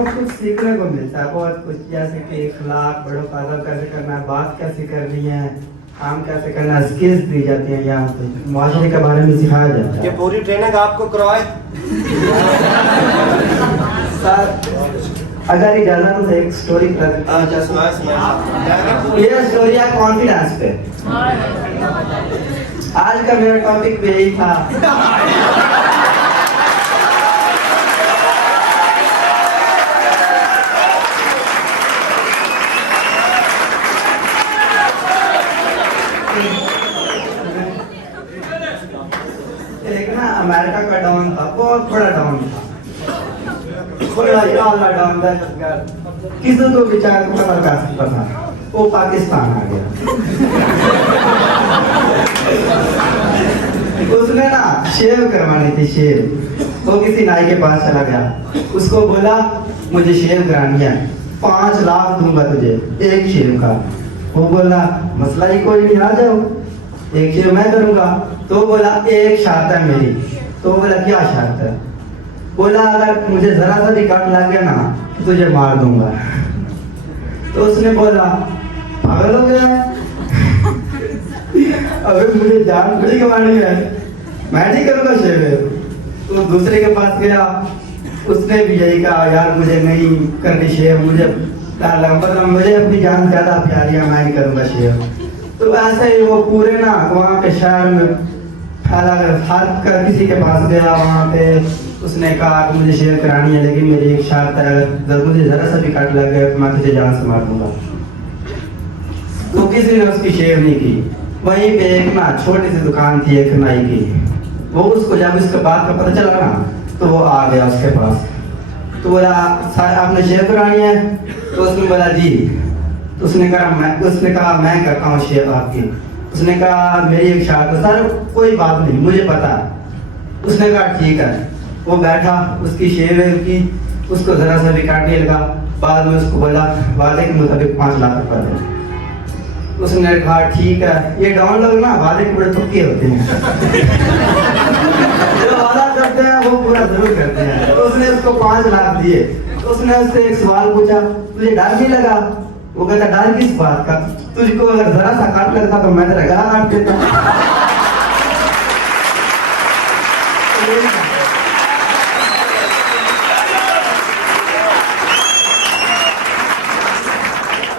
बहुत कुछ सीखने को मिलता है, बहुत कुछ, जैसे कि इखलाक, बड़ों का अदब कैसे करना है, बात कैसे करनी है, काम कैसे करना है, स्किल्स दी जाती हैं, यहाँ पे मुआशरे के बारे में सिखाया जाता है। ये पूरी ट्रेनिंग आपको करवाए? सर अगर इजाजत हो तो एक स्टोरी ये स्टोरी है कॉन्फिडेंस पे। आज का मेरा टॉपिक भी यही था। एक ना अमेरिका का डाउन था, बहुत बड़ा डाउन था, डाउन था, किसी को विचार को पता कर सकता था, वो पाकिस्तान आ गया। उसने ना शेव करवानी थी, शेव। वो किसी नाई के पास चला गया, उसको बोला मुझे शेव करानी है, 5 लाख दूंगा तुझे एक शेव का। वो बोला मसला ही कोई नहीं, आ जाओ, एक शेव मैं करूंगा। तो बोला एक शर्त है मेरी। तो बोला क्या शर्त है? बोला अगर मुझे जरा सा भी कट लग गया ना तो तुझे मार दूंगा। तो उसने बोला पागल हो गया है? अगर मुझे जान थोड़ी कमानी है, मैं नहीं करूंगा शेव। तो दूसरे के पास गया, उसने भी यही कहा यार मुझे नहीं करनी शेव, मुझे डर लगा, मतलब मुझे अपनी जान ज्यादा प्यारी है, मैं नहीं करूंगा शेव। तो ऐसे ही वो पूरे ना वहाँ पे शहर में फैला, हर किसी के पास गया, वहाँ पे उसने कहा कि मुझे शेव करानी है, लेकिन मेरी एक शर्त है, अगर मुझे जरा सा भी कट लग गया तो मैं तुझे जान से मार दूंगा। तो किसी ने उसकी शेव नहीं की। वहीं पे एक ना छोटी सी दुकान थी एक नाई की, वो उसको जब इसके बात का पता चला ना तो वो आ गया उसके पास। तो बोला आपने शेव करानी है? तो उसने बोला जी। तो उसने कहा मैं करता हूँ शेव आपकी। उसने कहा मेरी एक शर्त है। सर कोई बात नहीं, मुझे पता है। उसने कहा ठीक है। वो बैठा, उसकी शेव की, उसको जरा सा भी काटने लगा। बाद में उसको बोला वादे के मुताबिक 5 लाख रुपए दे। उसने कहा ठीक है। ये डाउन लोग ना वादे के बड़े पक्के होते हैं। जो वादा करते हैं वो पूरा जरूर करते हैं। तो उसने उसको 5 लाख दिए। तो उसने उससे एक सवाल पूछा, तुझे डर नहीं लगा? वो कहता डर किस बात का? तुझको अगर जरा सा काट लगता तो मैं तेरा गला काट देता।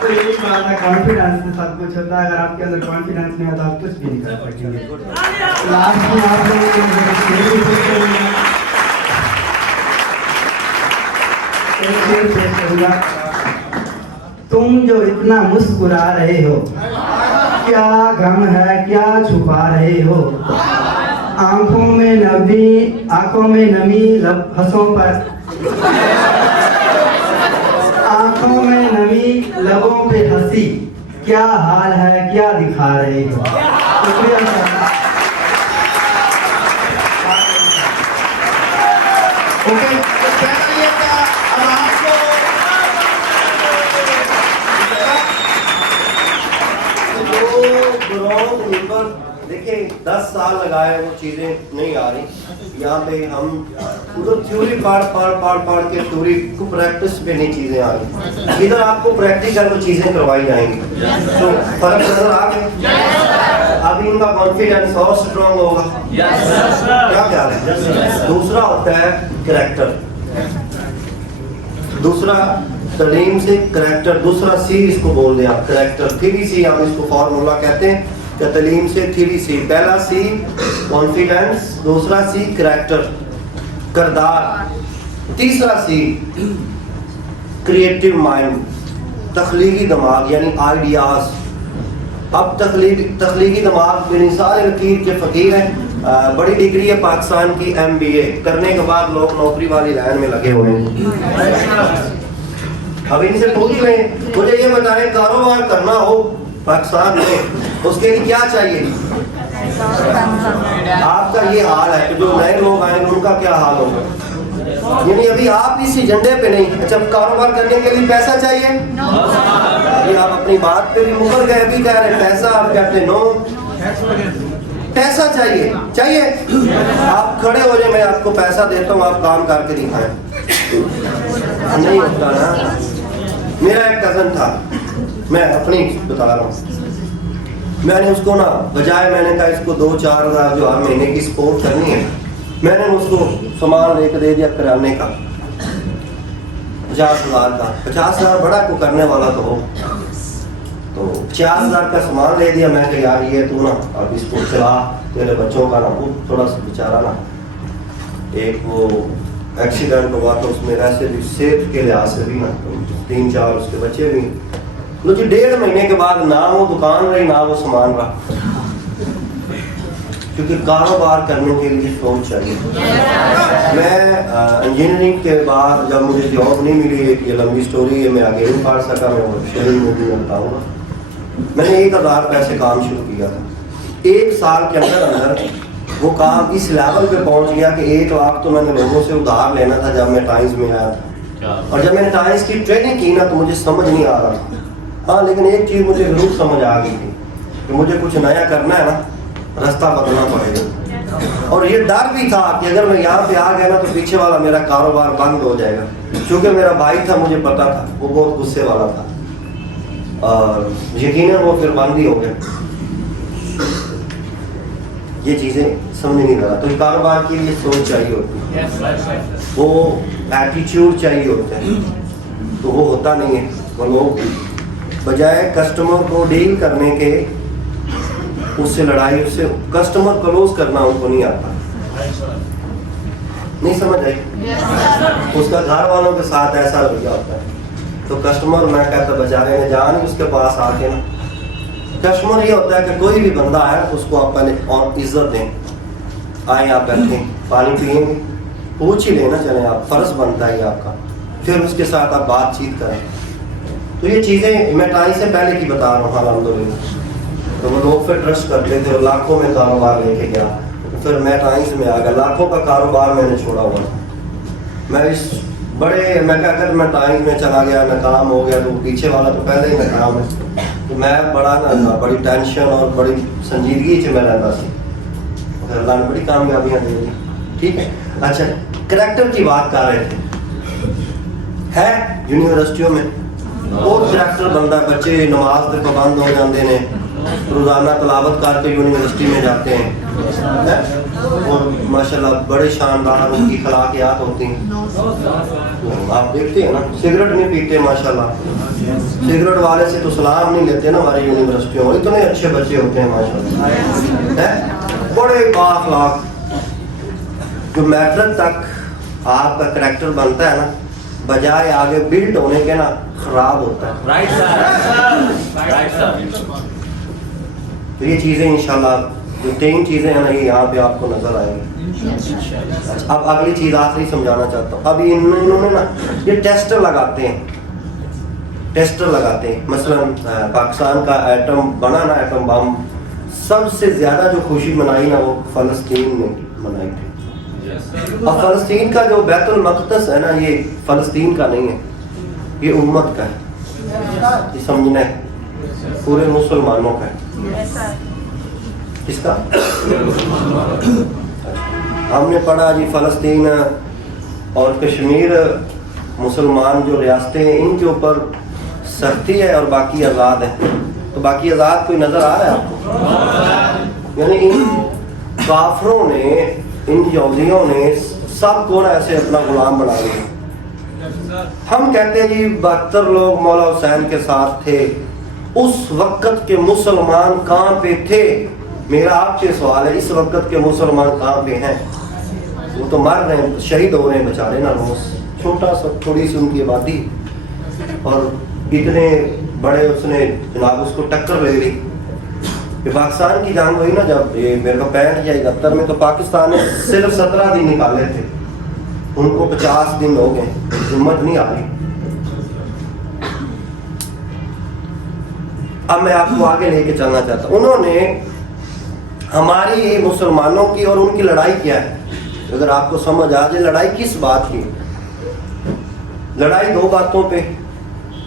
तो यही बात है, कॉन्फिडेंस में सब कुछ होता है। अगर आपके अंदर कॉन्फिडेंस नहीं होता आप कुछ भी नहीं कर सकेंगे। लास्ट में आप लोगों तुम जो इतना मुस्कुरा रहे हो, क्या गम है, क्या छुपा रहे हो? आंखों में नमी हंसों पर, आंखों में नमी लबों पे हंसी, क्या हाल है, क्या दिखा रहे हो? ओके, तो कहना ये था अब आपको देखिए 10 साल लगाए वो चीजें नहीं आ रही। यहाँ पे हम उधर थ्योरी पढ़ के थ्योरी को प्रैक्टिस पे नहीं चीजें आ रही, इधर आपको प्रैक्टिकल वो चीजें करवाई जाएंगी। तो फर्क नजर आ गया? अभी इनका कॉन्फिडेंस और स्ट्रॉन्ग होगा। क्या ख्याल है? दूसरा होता है करैक्टर, दूसरा तालीम से करैक्टर, दूसरा सी इसको बोल दें आप करैक्टर। 3C हम इसको फॉर्मूला कहते हैं कि तालीम से 3C। पहला सी कॉन्फिडेंस, दूसरा सी करैक्टर किरदार, तीसरा सी क्रिएटिव माइंड तख्लीकी दिमाग यानी आइडियाज। अब तख्लीकी दिमाग यानी सारे लकीर के फकीर हैं। बड़ी डिग्री है पाकिस्तान की MBA करने के बाद लोग नौकरी वाली लाइन में लगे हुए हैं। अब इनसे पूछ लें मुझे ये बताएं कारोबार करना हो पाकिस्तान में उसके लिए क्या चाहिए? आपका ये हाल है कि जो नए लोग आएंगे उनका क्या हाल होगा? यानी अभी आप इस एजेंडे पे नहीं। अच्छा कारोबार करने के लिए पैसा चाहिए? अभी आप अपनी बात पे भी मुकर गए, अभी कह रहे पैसा, आप कहते नो। पैसा चाहिए आप खड़े हो जाए, मैं आपको पैसा देता हूँ, आप काम करके दिखाएं। नहीं होता ना। मेरा एक कज़न था, मैं अपनी बता रहा हूँ, मैंने उसको ना बजाय मैंने कहा इसको 2-4 हज़ार जो हर महीने की सपोर्ट करनी है, मैंने उसको सामान लेकर दे दिया किराने का 50,000 का। 50,000 बड़ा को करने वाला तो हो, तो 50,000 का सामान ले दिया। मैं कहा यार ये तू ना अब इसको चला, तेरे बच्चों का ना वो थोड़ा सा बेचारा ना एक वो एक्सीडेंट हुआ तो उसमें वैसे भी सेहत के लिहाज से भी ना 3-4 उसके बच्चे भी, तो जी 1.5 महीने के बाद ना वो दुकान रही ना वो सामान रहा, क्योंकि कारोबार करने के लिए सोच चाहिए। मैं इंजीनियरिंग के बाद जब मुझे जॉब नहीं मिली, एक ये लंबी स्टोरी है, मैं आगे नहीं पढ़ सका, मैं वो शेयरिंग में भी बताऊँगा। मैंने 1,000 रुपये से काम शुरू किया था। 1 साल के अंदर अंदर वो काम इस लेवल पे पहुंच गया कि 1 लाख तो मैंने लोगों से उधार लेना था जब मैं टाइम्स में आया था। और जब मैंने टाइम्स की ट्रेनिंग की ना तो मुझे समझ नहीं आ रहा था। हाँ, लेकिन एक चीज़ मुझे जरूर समझ आ गई थी कि मुझे कुछ नया करना है ना, रास्ता बदलना पड़ेगा। और ये डर भी था कि अगर मैं यहाँ पे आ गया ना तो पीछे वाला मेरा कारोबार बंद हो जाएगा, क्योंकि मेरा भाई था, मुझे पता था वो बहुत गुस्से वाला था और यकीनन वो फिर बंद ही हो गया। ये चीज़ें समझ नहीं रहा, तो कारोबार के लिए सोच चाहिए होती है, वो एटीट्यूड चाहिए होता है, तो वो होता नहीं है। वो लोग बजाय कस्टमर को डील करने के उससे लड़ाई, उससे कस्टमर क्लोज करना उनको नहीं आता। नहीं समझ आई? उसका घर वालों के साथ ऐसा रवैया होता है, तो कस्टमर मैं कहता बेचारे ने जान ही उसके पास आके ना, कस्टमर ये होता है कि कोई भी बंदा है उसको आप पहले और इज्जत दें। आए आप बैठे पानी पिएंगे, पूछ ही लेना चले आप, फर्ज बनता है आपका, फिर उसके साथ आप बातचीत करें। तो ये चीज़ें मैं टाइम से पहले की बता रहा हूँ अल्हम्दुलिल्लाह। तो वो लोग फिर ट्रस्ट करते थे और लाखों में कारोबार लेके गया। फिर मैं टाइम्स में आ गया, लाखों का कारोबार मैंने छोड़ा हुआ था। मैं इस बड़े मैं क्या कर मैं टाइम्स में चला गया, नाकाम हो गया, तो पीछे वाला तो पहले ही नाकाम है, तो मैं बड़ा ना बड़ी टेंशन और बड़ी संजीदगी से मैं रहता सी। अल्लाह ने बड़ी कामयाबियाँ दे दी। ठीक है, अच्छा करैक्टर की बात कर रहे थे, है यूनिवर्सिटियों में बहुत करैक्टर बनता है, बच्चे नमाज के पाबंद हो जाते हैं, रोजाना तलावत करके यूनिवर्सिटी में जाते हैं और माशाल्लाह बड़े शानदार उनकी खलाकियात होती हैं। आप देखते हैं ना, सिगरेट नहीं पीते माशाल्लाह, सिगरेट वाले से तो सलाम नहीं लेते ना हमारी यूनिवर्सिटियों में, इतने अच्छे बच्चे होते हैं माशाल्लाह, है बड़े बाअखलाक। जो मैट्रिक तक आपका करैक्टर बनता है ना, बजाय आगे बिल्ड होने के ना खराब होता है। Right sir. तो ये चीज़ें इंशाल्लाह जो 3 चीज़ें हैं ना, ये यहाँ पे आपको नजर आएंगी। अब अगली चीज़ आखिरी समझाना चाहता हूँ। अभी इन्होंने ना ये टेस्टर लगाते हैं, मसलन पाकिस्तान का एटम बना ना, एटम बम, सबसे ज़्यादा जो खुशी मनाई ना वो फ़लस्तीन ने मनाई थी। अब फ़लस्तीन का जो बैतुल मक़दस है ना, ये फ़लस्तीन का नहीं है, ये उम्मत का है, ये समझना है, पूरे मुसलमानों का है। किसका? हमने पढ़ा जी फ़लस्तीन और कश्मीर मुसलमान जो रियासतें हैं इनके ऊपर सख्ती है और बाकी आज़ाद है। तो बाकी आज़ाद कोई नज़र आ रहा है आपको? यानी इन काफरों ने, इन यहूदियों ने सबको ना ऐसे अपना गुलाम बना लिया। हम कहते हैं जी 72 लोग मौला हुसैन के साथ थे, उस वक़्त के मुसलमान कहाँ पे थे? मेरा आपसे सवाल है, इस वक़्त के मुसलमान कहाँ पे हैं? वो तो मर रहे हैं, शहीद हो रहे हैं बेचारे ना रोज, छोटा सा थोड़ी सी उनकी आबादी और इतने बड़े उसने जनाब उसको टक्कर ले ली। ये पाकिस्तान की जंग हुई ना जब, ये मेरे को 65 या 71 में, तो पाकिस्तान ने सिर्फ 17 दिन निकाले थे, उनको 50 दिन हो गए, हिम्मत नहीं आ रही। अब मैं आपको आगे लेके चलना चाहता हूँ। उन्होंने हमारी मुसलमानों की और उनकी लड़ाई क्या है, अगर आपको समझ आ जाए लड़ाई किस बात की? लड़ाई 2 बातों पे।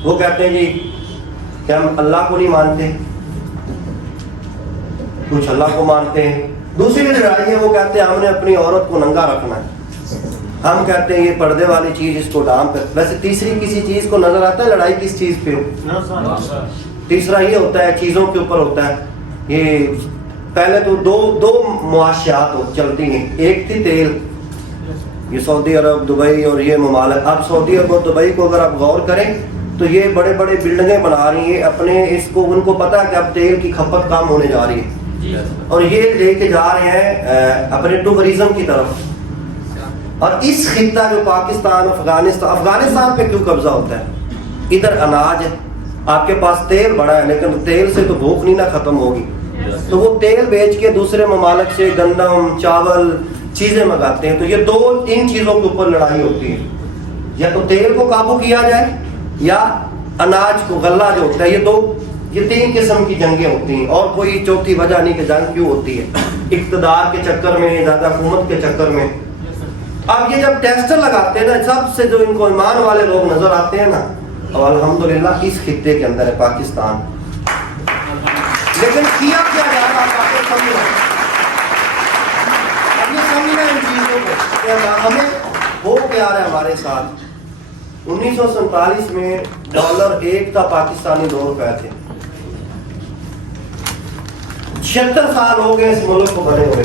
वो कहते हैं जी कि हम अल्लाह को नहीं मानते, कुछ अल्लाह को मानते हैं। दूसरी लड़ाई है, वो कहते हैं हमने अपनी औरत को नंगा रखना है। ہم کہتے ہیں یہ پردے والی چیز اس کو ڈام پہ. ویسے تیسری کسی چیز کو نظر آتا ہے لڑائی کس چیز پہ ہو؟ تیسرا یہ ہوتا ہے چیزوں کے اوپر ہوتا ہے. یہ پہلے تو دو معاشیات چلتی ہیں. ایک تھی تیل, یہ سعودی عرب, دبئی اور یہ ممالک. اب سعودی عرب اور دبئی کو اگر آپ غور کریں تو یہ بڑے بڑے بلڈنگیں بنا رہی ہیں اپنے, اس کو ان کو پتا ہے کہ اب تیل کی کھپت کم ہونے جا رہی ہے اور یہ لے کے جا رہے ہیں اپنے ٹورزم کی طرف. اور اس خطہ جو پاکستان, افغانستان پہ کیوں قبضہ ہوتا ہے؟ ادھر اناج ہے, آپ کے پاس تیل بڑا ہے لیکن تیل سے تو بھوک نہیں نہ ختم ہوگی, تو وہ تیل بیچ کے دوسرے ممالک سے گندم, چاول, چیزیں منگاتے ہیں. تو یہ دو ان چیزوں کے اوپر لڑائی ہوتی ہے, یا تو تیل کو قابو کیا جائے یا اناج کو, غلہ جو ہوتا ہے. یہ تین قسم کی جنگیں ہوتی ہیں اور کوئی چوتھی وجہ نہیں کہ جنگ کیوں ہوتی ہے, اقتدار کے چکر میں, زیادہ حکومت کے چکر میں. اب یہ جب ٹیسٹر لگاتے ہیں نا, سب سے جو ان کو ایمان والے لوگ نظر آتے ہیں نا, اور الحمدللہ اس خطے کے اندر ہے پاکستان. لیکن کیا کیا جا رہا ہے سمجھنا, اب یہ سمجھنا ان چیزوں کو ہمیں ہو کیا رہا ہے ہمارے ساتھ. 1947 میں ڈالر 1 کا پاکستانی 2 روپے تھے. 76 سال ہو گئے اس ملک کو بنے ہوئے.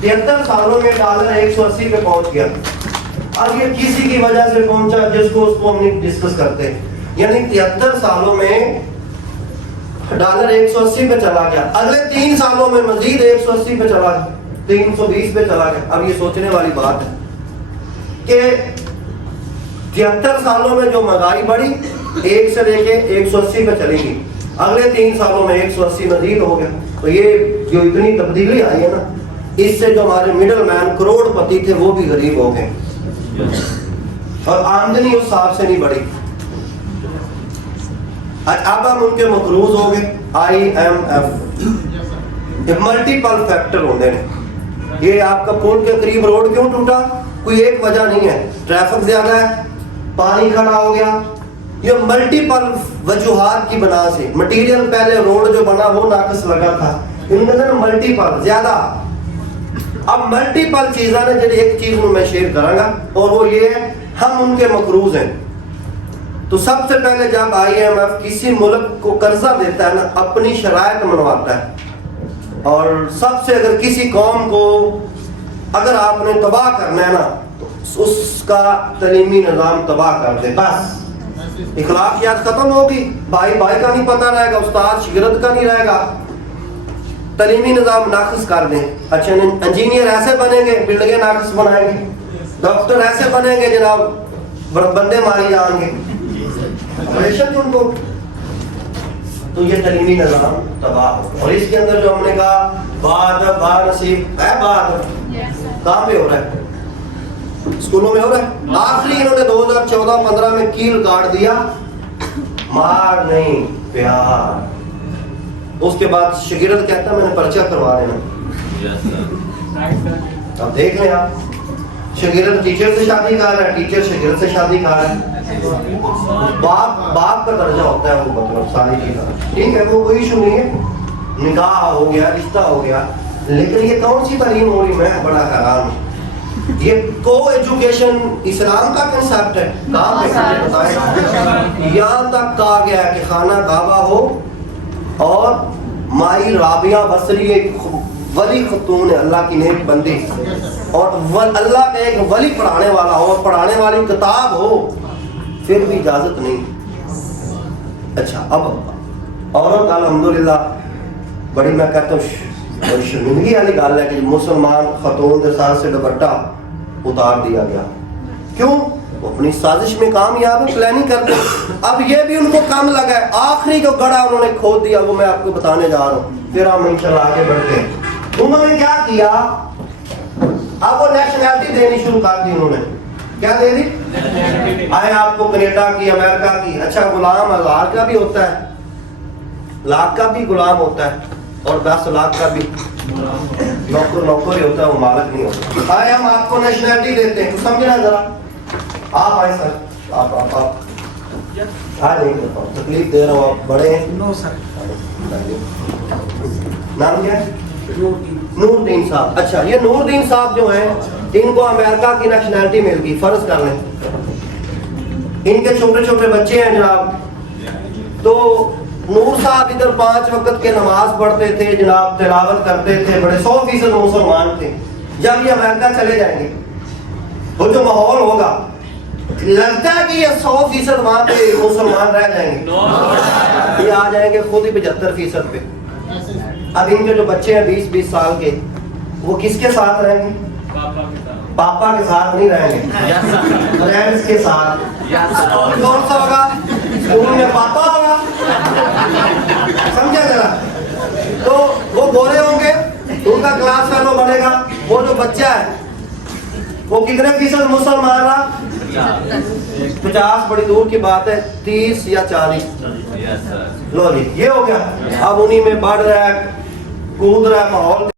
73 سالوں میں ڈالر 180 پہ پہنچ گیا. اب یہ کسی کی وجہ سے پہنچا جس کو اس کو ہم نہیں ڈسکس کرتے. یعنی 73 سالوں میں ڈالر 180 پہ چلا گیا. اگلے 3 سالوں میں مزید 180 پہ چلا گیا, 320 پہ چلا گیا. اب یہ سوچنے والی بات ہے کہ 73 سالوں میں جو مہنگائی بڑھی 1 سے لے کے 180 پہ چلی گئی, اگلے 3 سالوں میں 180 مزید ہو گیا. تو یہ جو اتنی تبدیلی آئی ہے نا, اس سے جو ہمارے مڈل مین کروڑ پتی تھے وہ بھی غریب ہو گئے اور آمدنی اس حساب سے نہیں بڑھی. اب ہم ان کے مقروض ہو گئے. IMF ملٹیپل فیکٹر ہوتے ہیں. یہ آپ کا پل کے قریب روڈ کیوں ٹوٹا, کوئی ایک وجہ نہیں ہے, ٹریفک زیادہ ہے, پانی کھڑا ہو گیا. یہ ملٹیپل وجوہات کی بنا سے. مٹیریل پہلے روڈ جو بنا وہ ناقص لگا تھا, ان کے اندر ملٹیپل زیادہ. اب ملٹیپل چیزاں نے جب ایک چیز میں شیئر کروں گا اور وہ یہ ہے ہم ان کے مقروض ہیں. تو سب سے پہلے جب IMF کسی ملک کو قرضہ دیتا ہے نا, اپنی شرائط منواتا ہے. اور سب سے اگر کسی قوم کو اگر آپ نے تباہ کرنا ہے نا تو اس کا تعلیمی نظام تباہ کر دے. بس اخلاقیات ختم ہوگی, بھائی بھائی کا نہیں پتہ رہے گا, استاد شاگرد کا نہیں رہے گا, تعلیمی نظام ناقص کر دیں. اچھا انجینئر ایسے بنیں گے بلڈنگیں ناقص بنائیں گے, ڈاکٹر ایسے بنیں گے جناب بندے ماری جائیں گے, ان کو. تو یہ تعلیمی نظام تباہ ہو. اور اس کے اندر جو ہم نے کہا باد نصیب ہے, باد کہاں پہ ہو رہا ہے؟ اسکولوں میں ہو رہا ہے. آخری انہوں نے 2014-15 میں کیل کاٹ دیا, مار نہیں پیار. اس کے بعد شاگرد کہتا ہے میں نے پرچہ کروا دینا. اب دیکھ لیں آپ, شاگرد ٹیچر سے شادی کر رہا ہے, ٹیچر شاگرد سے شادی کر رہا ہے. باپ کا درجہ ہوتا ہے وہ, مطلب ساری چیزیں ٹھیک ہے, وہ کوئی ایشو نہیں ہے. نکاح ہو گیا, رشتہ ہو گیا, لیکن یہ کون سی تعلیم ہو رہی, میں بڑا حیران ہوں. یہ کو ایجوکیشن اسلام کا کنسپٹ ہے. کہاں پہ بتائیں, یہاں تک کہا گیا ہے کہ خانہ کعبہ ہو اور مائی رابعہ بصری ایک ولی خاتون ہے, اللہ کی نیک بندی, اور اللہ کا ایک ولی پڑھانے والا ہو اور پڑھانے والی کتاب ہو, پھر بھی اجازت نہیں. اچھا اب عورت الحمدللہ بڑی, میں کہتا ہوں بڑی شرمندگی والی گل ہے کہ مسلمان خاتون کے ساتھ سے دوپٹہ اتار دیا گیا. کیوں؟ وہ اپنی سازش میں کامیاب ہے, پلاننگ کرتے. اب یہ بھی ان کو کم لگا ہے, آخری جو گڑھا انہوں نے کھود دیا وہ میں آپ کو بتانے جا رہا ہوں, پھر ہم انشاءاللہ آگے بڑھتے ہیں. انہوں نے کیا کیا, اب وہ نیشنلٹی دینی شروع کر دی. انہوں نے کیا دے دی, آئے آپ کو کینیڈا کی, امریکہ کی. اچھا غلام 1000 کا بھی ہوتا ہے, لاکھ کا بھی غلام ہوتا ہے, اور 10 لاکھ کا بھی نوکر ہی ہوتا ہے, وہ مالک نہیں ہوتا. آئے ہم آپ کو نیشنلٹی دیتے ہیں, سمجھنا ذرا. آپ آئے سر, آپ نہیں کرتا ہوں, تکلیف دے رہا ہوں, آپ بڑے ہیں. نام کیا ہے؟ نور الدین صاحب. اچھا یہ نور الدین صاحب جو ہیں इनको अमेरिका की नेशनैलिटी मिल गई, फर्ज कर लें इनके छोटे छोटे बच्चे हैं जनाब, तो नूर साहब इधर 5 वक्त के नमाज पढ़ते थे जनाब, तिलावत करते थे, बड़े 100% मुसलमान थे। जब ये अमेरिका चले जाएंगे, वो जो माहौल होगा, लगता है कि ये 100% वहां पे मुसलमान रह जाएंगे, ये आ जाएंगे खुद ही 75% पे। अब इनके जो बच्चे हैं 20-20 साल के, वो किसके साथ रहेंगे? पापा के साथ नहीं रहेंगे, फ्रेंड्स के साथ। कौन सा होगा? स्कूल में पापा होगा, समझे जरा? तो वो गोरे होंगे, उनका क्लास फेलो बनेगा। वो जो बच्चा है वो कितने फीसद मुसलमान रहा? 50, बड़ी दूर की बात है, 30 या 40। लो जी, ये हो गया। अब उन्हीं में बढ़ रहा है, कूद रहा है माहौल।